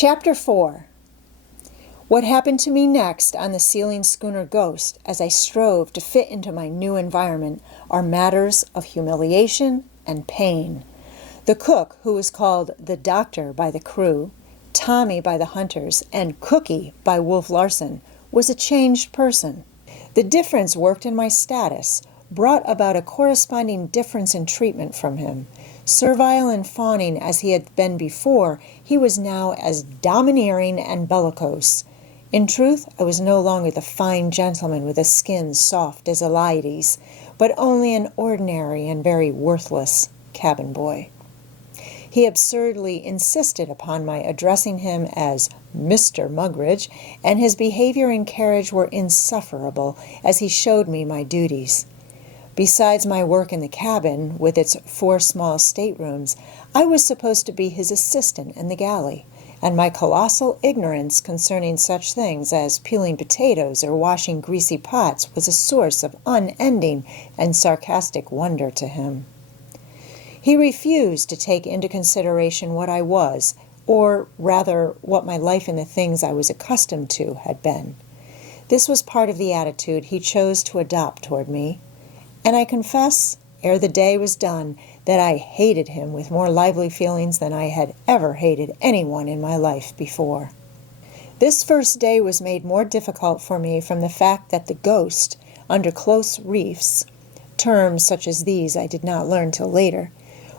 Chapter 4. What happened to me next on the sealing schooner Ghost as I strove to fit into my new environment are matters of humiliation and pain. The cook, who was called the Doctor by the crew, Tommy by the hunters, and Cookie by Wolf Larson, was a changed person. The difference worked in my status, brought about a corresponding difference in treatment from him. Servile and fawning as he had been before, he was now as domineering and bellicose. In truth, I was no longer the fine gentleman with a skin soft as Aloud's, but only an ordinary and very worthless cabin boy. He absurdly insisted upon my addressing him as Mr. Mugridge, and his behavior and carriage were insufferable as he showed me my duties. Besides my work in the cabin, with its 4 small staterooms, I was supposed to be his assistant in the galley, and my colossal ignorance concerning such things as peeling potatoes or washing greasy pots was a source of unending and sarcastic wonder to him. He refused to take into consideration what I was, or rather what my life in the things I was accustomed to had been. This was part of the attitude he chose to adopt toward me, and I confess, ere the day was done, that I hated him with more lively feelings than I had ever hated anyone in my life before. This first day was made more difficult for me from the fact that the Ghost, under close reefs, terms such as these I did not learn till later,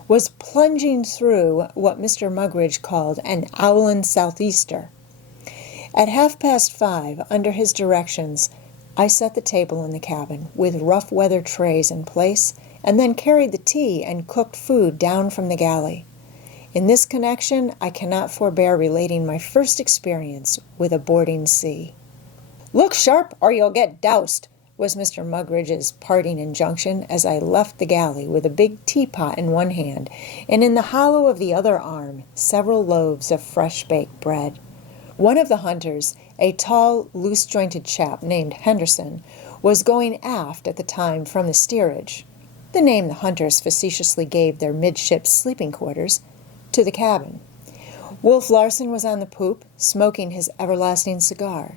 was plunging through what Mr. Mugridge called an owlin' southeaster. At 5:30, under his directions, I set the table in the cabin, with rough weather trays in place, and then carried the tea and cooked food down from the galley. In this connection, I cannot forbear relating my first experience with a boarding sea. "Look sharp, or you'll get doused," was Mr. Mugridge's parting injunction as I left the galley with a big teapot in one hand, and in the hollow of the other arm several loaves of fresh-baked bread. One of the hunters, a tall, loose-jointed chap named Henderson, was going aft at the time from the steerage, the name the hunters facetiously gave their midship sleeping quarters, to the cabin. Wolf Larson was on the poop, smoking his everlasting cigar.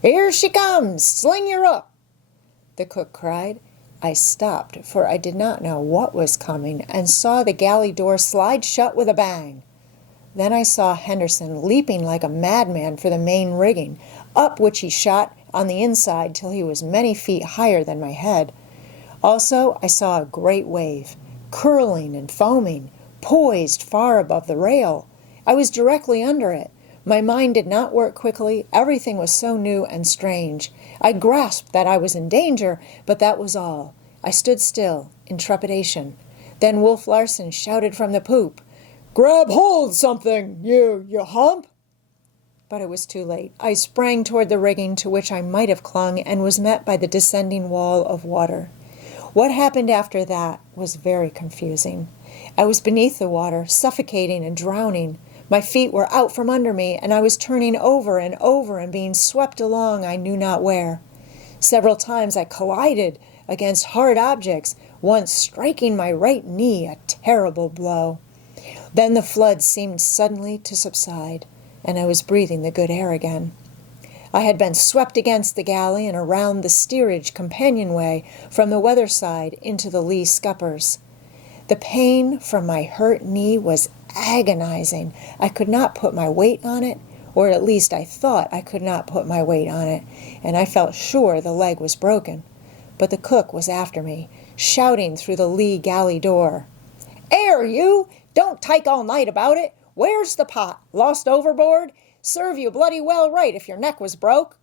"Here she comes! Sling your hook!" the cook cried. I stopped, for I did not know what was coming, and saw the galley door slide shut with a bang. Then I saw Henderson leaping like a madman for the main rigging, up which he shot on the inside till he was many feet higher than my head. Also, I saw a great wave, curling and foaming, poised far above the rail. I was directly under it. My mind did not work quickly. Everything was so new and strange. I grasped that I was in danger, but that was all. I stood still, in trepidation. Then Wolf Larson shouted from the poop, "Grab hold something, you hump!" But it was too late. I sprang toward the rigging to which I might have clung and was met by the descending wall of water. What happened after that was very confusing. I was beneath the water, suffocating and drowning. My feet were out from under me, and I was turning over and being swept along I knew not where. Several times I collided against hard objects, once striking my right knee, a terrible blow. Then the flood seemed suddenly to subside, and I was breathing the good air again. I had been swept against the galley and around the steerage companionway from the weather side into the lee scuppers. The pain from my hurt knee was agonizing. I could not put my weight on it, or at least I thought I could not put my weight on it, and I felt sure the leg was broken. But the cook was after me, shouting through the lee galley door, "'Ere, you! Don't take all night about it. Where's the pot? Lost overboard? Serve you bloody well right if your neck was broke."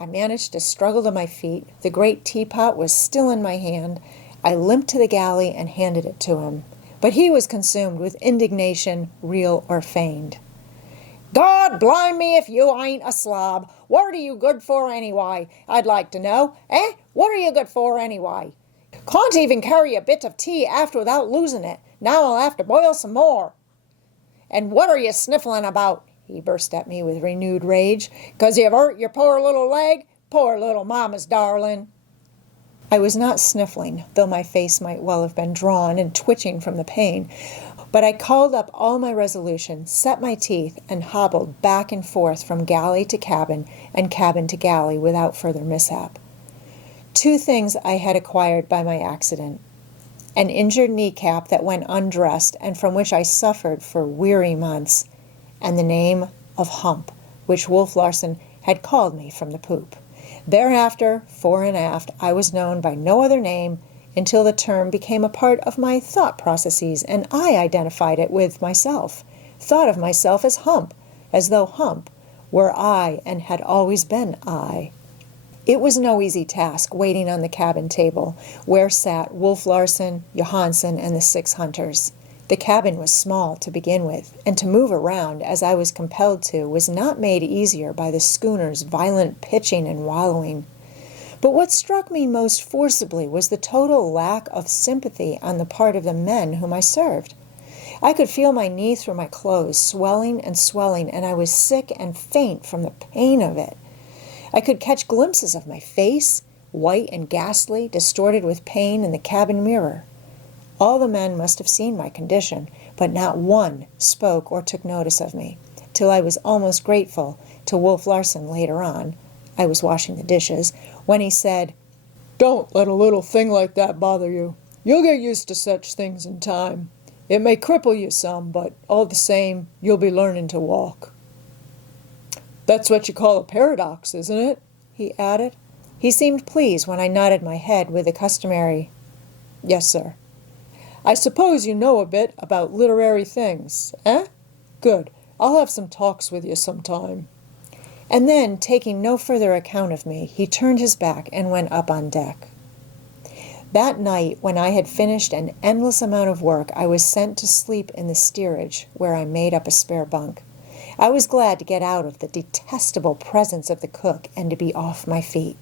I managed to struggle to my feet. The great teapot was still in my hand. I limped to the galley and handed it to him. But he was consumed with indignation, real or feigned. "God blime me if you ain't a slob. What are you good for anyway? I'd like to know. What are you good for anyway? Can't even carry a bit of tea after without losing it. Now I'll have to boil some more. And what are you sniffling about?" he burst at me with renewed rage. "'Cause you've hurt your poor little leg? Poor little mama's darling." I was not sniffling, though my face might well have been drawn and twitching from the pain. But I called up all my resolution, set my teeth, and hobbled back and forth from galley to cabin and cabin to galley without further mishap. 2 things I had acquired by my accident: an injured kneecap that went undressed and from which I suffered for weary months, and the name of Hump, which Wolf Larson had called me from the poop. Thereafter, fore and aft, I was known by no other name until the term became a part of my thought processes and I identified it with myself, thought of myself as Hump, as though Hump were I and had always been I. It was no easy task waiting on the cabin table, where sat Wolf Larson, Johansen, and the 6 hunters. The cabin was small to begin with, and to move around, as I was compelled to, was not made easier by the schooner's violent pitching and wallowing. But what struck me most forcibly was the total lack of sympathy on the part of the men whom I served. I could feel my knee through my clothes, swelling, and I was sick and faint from the pain of it. I could catch glimpses of my face, white and ghastly, distorted with pain in the cabin mirror. All the men must have seen my condition, but not one spoke or took notice of me, till I was almost grateful to Wolf Larson later on. I was washing the dishes, when he said, "Don't let a little thing like that bother you. You'll get used to such things in time. It may cripple you some, but all the same, you'll be learning to walk." "That's what you call a paradox, isn't it?" he added. He seemed pleased when I nodded my head with the customary, "Yes, sir." "I suppose you know a bit about literary things, eh? Good. I'll have some talks with you sometime." And then, taking no further account of me, he turned his back and went up on deck. That night, when I had finished an endless amount of work, I was sent to sleep in the steerage, where I made up a spare bunk. I was glad to get out of the detestable presence of the cook and to be off my feet.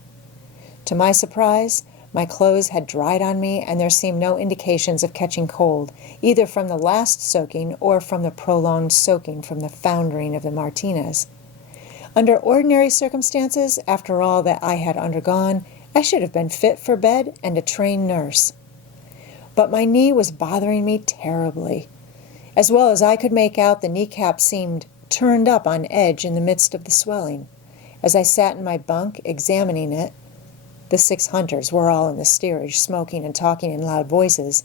To my surprise, my clothes had dried on me, and there seemed no indications of catching cold, either from the last soaking or from the prolonged soaking from the foundering of the Martinez. Under ordinary circumstances, after all that I had undergone, I should have been fit for bed and a trained nurse. But my knee was bothering me terribly. As well as I could make out, the kneecap seemed turned up on edge in the midst of the swelling. As I sat in my bunk, examining it, the 6 hunters were all in the steerage, smoking and talking in loud voices.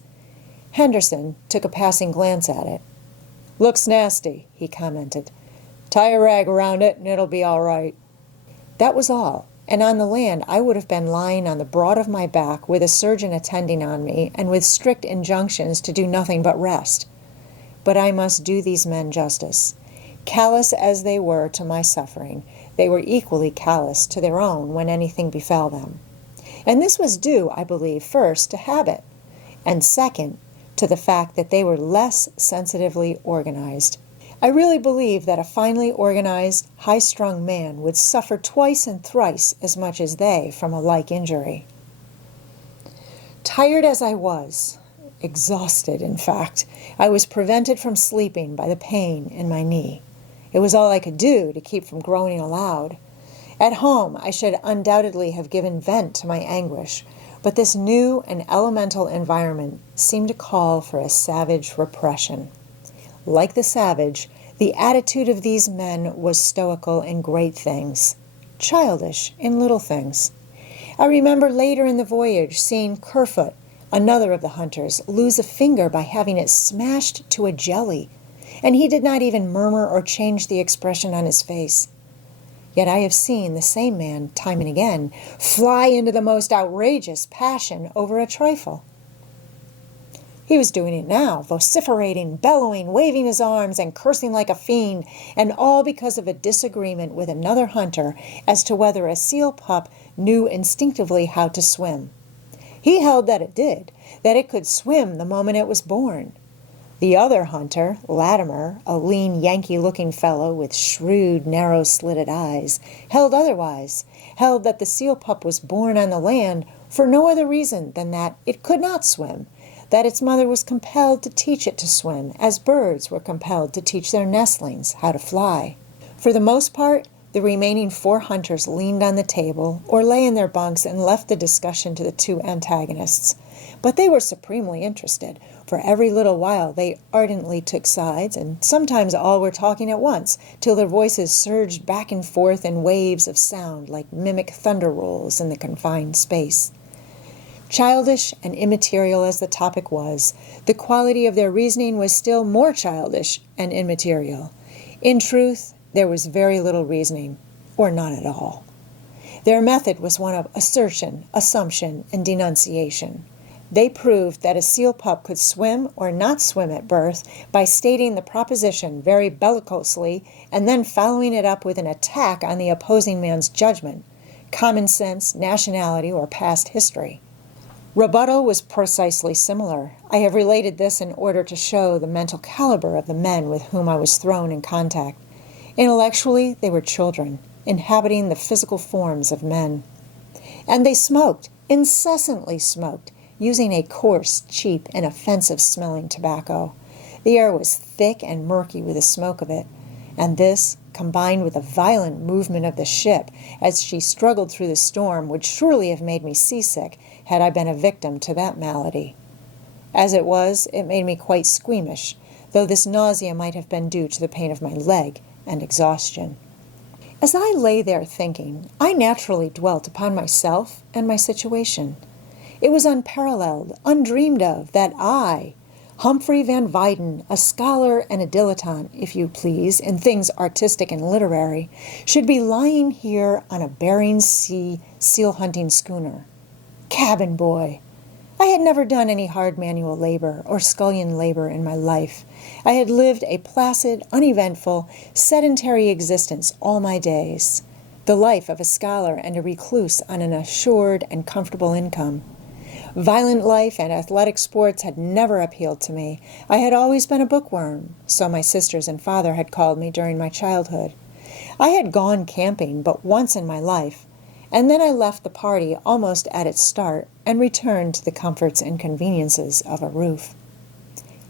Henderson took a passing glance at it. "Looks nasty," he commented. "Tie a rag around it and it'll be all right." That was all, and on the land I would have been lying on the broad of my back with a surgeon attending on me and with strict injunctions to do nothing but rest. But I must do these men justice. Callous as they were to my suffering, they were equally callous to their own when anything befell them. And this was due, I believe, first to habit, and second, to the fact that they were less sensitively organized. I really believe that a finely organized, high-strung man would suffer twice and thrice as much as they from a like injury. Tired as I was, exhausted in fact, I was prevented from sleeping by the pain in my knee. It was all I could do to keep from groaning aloud. At home, I should undoubtedly have given vent to my anguish, but this new and elemental environment seemed to call for a savage repression. Like the savage, the attitude of these men was stoical in great things, childish in little things. I remember later in the voyage seeing Kerfoot, another of the hunters, lose a finger by having it smashed to a jelly, and he did not even murmur or change the expression on his face. Yet I have seen the same man, time and again, fly into the most outrageous passion over a trifle. He was doing it now, vociferating, bellowing, waving his arms, and cursing like a fiend, and all because of a disagreement with another hunter as to whether a seal pup knew instinctively how to swim. He held that it did, that it could swim the moment it was born. The other hunter, Latimer, a lean Yankee-looking fellow with shrewd, narrow-slitted eyes, held otherwise, held that the seal pup was born on the land for no other reason than that it could not swim, that its mother was compelled to teach it to swim, as birds were compelled to teach their nestlings how to fly. For the most part, The remaining 4 hunters leaned on the table or lay in their bunks and left the discussion to the 2 antagonists. But they were supremely interested. For every little while they ardently took sides, and sometimes all were talking at once, till their voices surged back and forth in waves of sound like mimic thunder rolls in the confined space. Childish and immaterial as the topic was, the quality of their reasoning was still more childish and immaterial. In truth, there was very little reasoning, or none at all. Their method was one of assertion, assumption, and denunciation. They proved that a seal pup could swim or not swim at birth by stating the proposition very bellicosely and then following it up with an attack on the opposing man's judgment, common sense, nationality, or past history. Rebuttal was precisely similar. I have related this in order to show the mental caliber of the men with whom I was thrown in contact. Intellectually, they were children, inhabiting the physical forms of men. And they smoked, incessantly smoked, using a coarse, cheap, and offensive-smelling tobacco. The air was thick and murky with the smoke of it, and this, combined with the violent movement of the ship as she struggled through the storm, would surely have made me seasick had I been a victim to that malady. As it was, it made me quite squeamish, though this nausea might have been due to the pain of my leg and exhaustion. As I lay there thinking, I naturally dwelt upon myself and my situation. It was unparalleled, undreamed of, that I, Humphrey Van Weyden, a scholar and a dilettante, if you please, in things artistic and literary, should be lying here on a Bering Sea seal-hunting schooner. Cabin boy! I had never done any hard manual labor or scullion labor in my life. I had lived a placid, uneventful, sedentary existence all my days, the life of a scholar and a recluse on an assured and comfortable income. Violent life and athletic sports had never appealed to me. I had always been a bookworm, so my sisters and father had called me during my childhood. I had gone camping but once in my life, and then I left the party almost at its start and returned to the comforts and conveniences of a roof.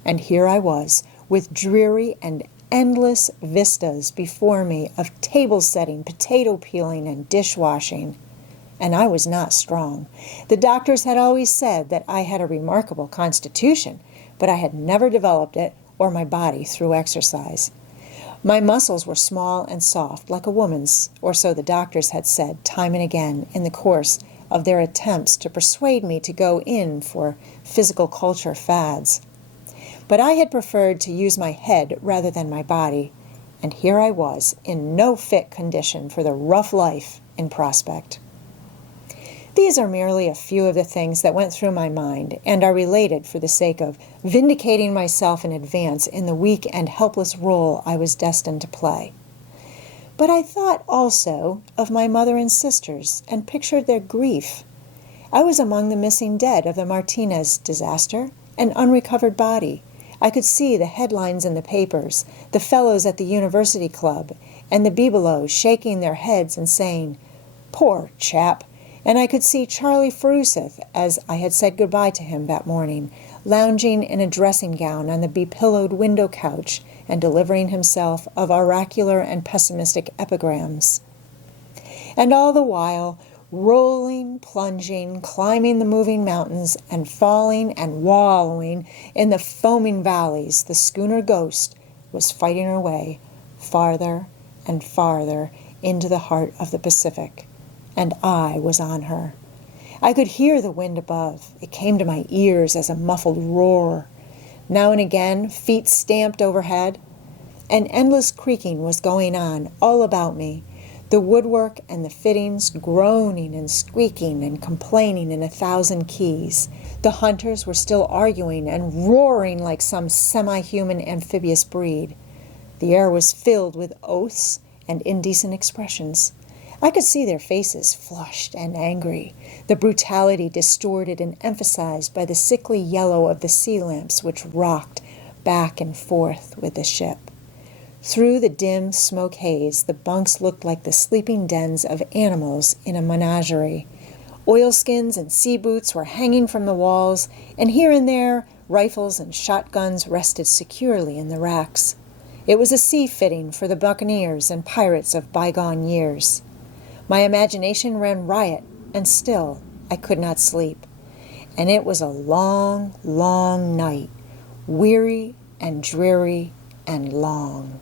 And here I was, with dreary and endless vistas before me of table setting, potato peeling, and dishwashing. And I was not strong. The doctors had always said that I had a remarkable constitution, but I had never developed it or my body through exercise. My muscles were small and soft, like a woman's, or so the doctors had said time and again in the course of their attempts to persuade me to go in for physical culture fads. But I had preferred to use my head rather than my body, and here I was, in no fit condition for the rough life in prospect. These are merely a few of the things that went through my mind and are related for the sake of vindicating myself in advance in the weak and helpless role I was destined to play. But I thought also of my mother and sisters and pictured their grief. I was among the missing dead of the Martinez disaster, an unrecovered body. I could see the headlines in the papers, the fellows at the university club, and the bibelots shaking their heads and saying, "Poor chap." And I could see Charlie Feruseth, as I had said goodbye to him that morning, lounging in a dressing gown on the bepillowed window couch and delivering himself of oracular and pessimistic epigrams. And all the while, rolling, plunging, climbing the moving mountains, and falling and wallowing in the foaming valleys, the schooner Ghost was fighting her way farther and farther into the heart of the Pacific. And I was on her. I could hear the wind above. It came to my ears as a muffled roar. Now and again, feet stamped overhead. An endless creaking was going on all about me, the woodwork and the fittings groaning and squeaking and complaining in 1,000 keys. The hunters were still arguing and roaring like some semi-human amphibious breed. The air was filled with oaths and indecent expressions. I could see their faces flushed and angry, the brutality distorted and emphasized by the sickly yellow of the sea lamps which rocked back and forth with the ship. Through the dim smoke haze, the bunks looked like the sleeping dens of animals in a menagerie. Oilskins and sea boots were hanging from the walls, and here and there rifles and shotguns rested securely in the racks. It was a sea fitting for the buccaneers and pirates of bygone years. My imagination ran riot, and still I could not sleep. And it was a long, long night, weary and dreary and long.